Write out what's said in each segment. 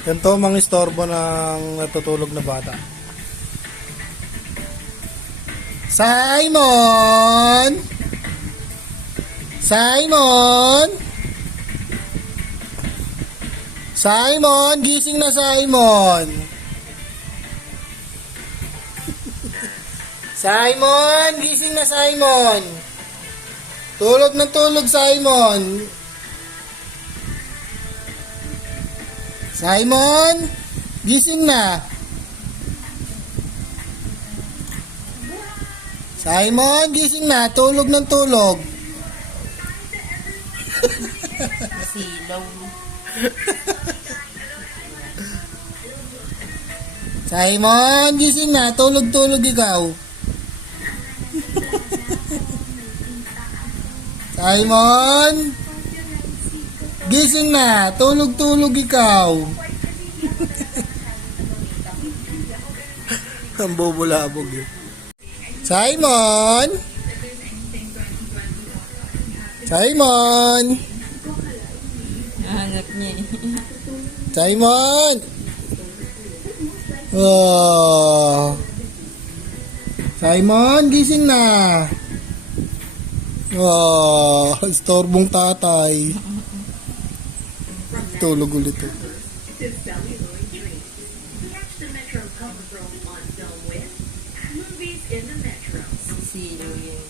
Ganito mga istorbo ng natutulog na bata. Simon! Simon! Simon! Gising na, Simon! Simon! Gising na, Simon! Tulog na tulog, Simon! Simon! Gising na! Simon! Gising na! Tulog ng tulog! Silaw. Simon! Gising na! Tulog-tulog ikaw! Simon! Gising na! Tulog-tulog ikaw! Ang bubulabog yun. Simon! Simon! Hanap niya eh. Simon! Oh. Simon, gising na! Oh, istorbong tatay. Tulog ulit eh. Silaw yun.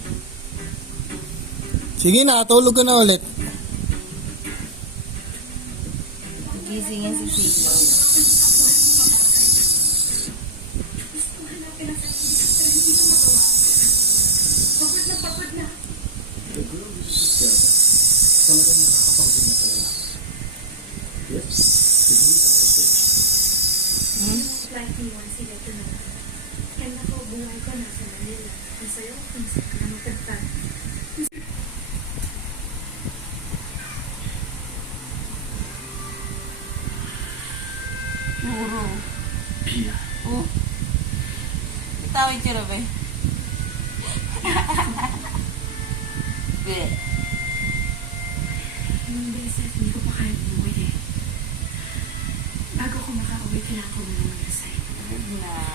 Sige na, tulog ka na ulit. Gising yan si Silaw. Puro. Oh. Itawid siya na ba eh? Bleh. Nung beses, hindi ko pa kaya umuwi eh. Bago ko makauwi, kailangan ko muna mag-resign. Na.